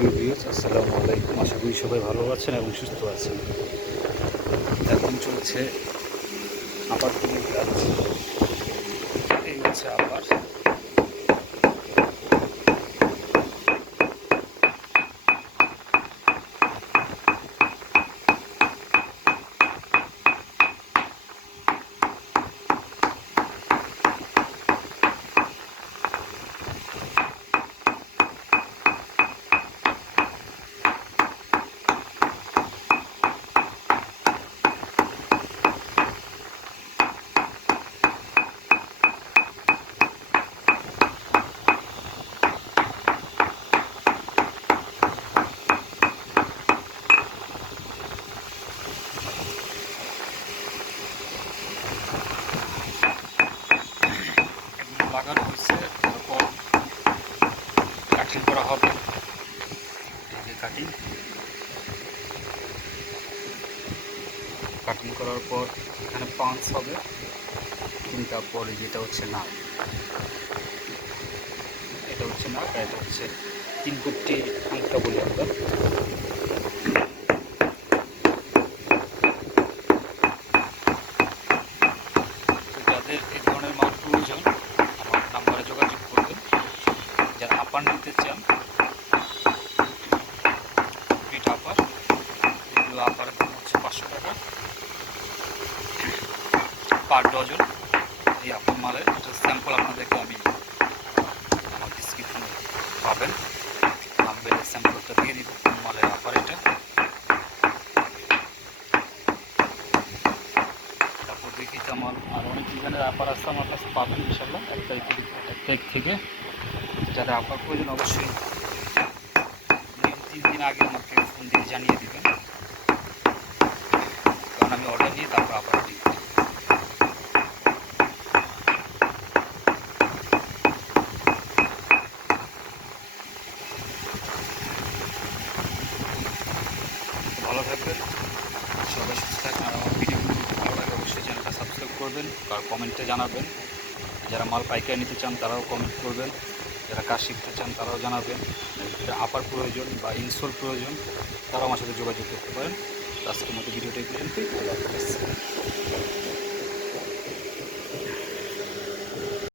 প্রিয় ভিউজ আসসালামু আলাইকুম। আশা করি সবাই ভালো আছেন এবং সুস্থ আছেন। এখন চলছে আবার ফুলের হবে। কাটিং। কাটিং করার পর এখানে পাঁচ হবে। তারপরে যেটা হচ্ছে নাক এটা হচ্ছে নাক এটা হচ্ছে তিন কোটি আংটা বলি আমরা যাদের এই ধরনের মাল প্রয়োজন, আমার নাম্বারে যোগাযোগ করবেন। যারা আপার নিতে চান পাঁচশো টাকা। Per dozen. এই আপার মালের একটা স্যাম্পল আপনাদেরকে আমি আমার ডিসক্রিপশনে পাবেন। নাম্বারে স্যাম্পলটা দিয়ে দিব মালের আপার এটা। তারপর দেখি আমার আর অনেক ডিজাইনের আপার আছে আমার কাছে পাবেন ইনশাল্লাহ এক তারিখ থেকে, এক তারিখ থেকে। যারা আপার প্রয়োজন অবশ্যই তিন দিন আগে আমাকে ফোন দিয়ে জানিয়ে দেবেন। আমি অর্ডার নিয়ে তারপর আবার দিই ভালো থাকবেন, সবাই সুস্থ থাকবেন আর আমার ভিডিওগুলো ভালো লাগে, অবশ্যই চ্যানেলটা সাবস্ক্রাইব করবেন আর কমেন্টে জানাবেন। যারা মাল পাইকারি নিতে চান, তারাও কমেন্ট করবেন। যারা কাজ শিখতে চান, তারাও জানাবেন। আপার প্রয়োজন বা ইনসোল প্রয়োজন, তারাও আমার সাথে যোগাযোগ করতে পারেন। আজকের মতো ভিডিওটা এই পর্যন্তই আল্লাহ হাফেজ।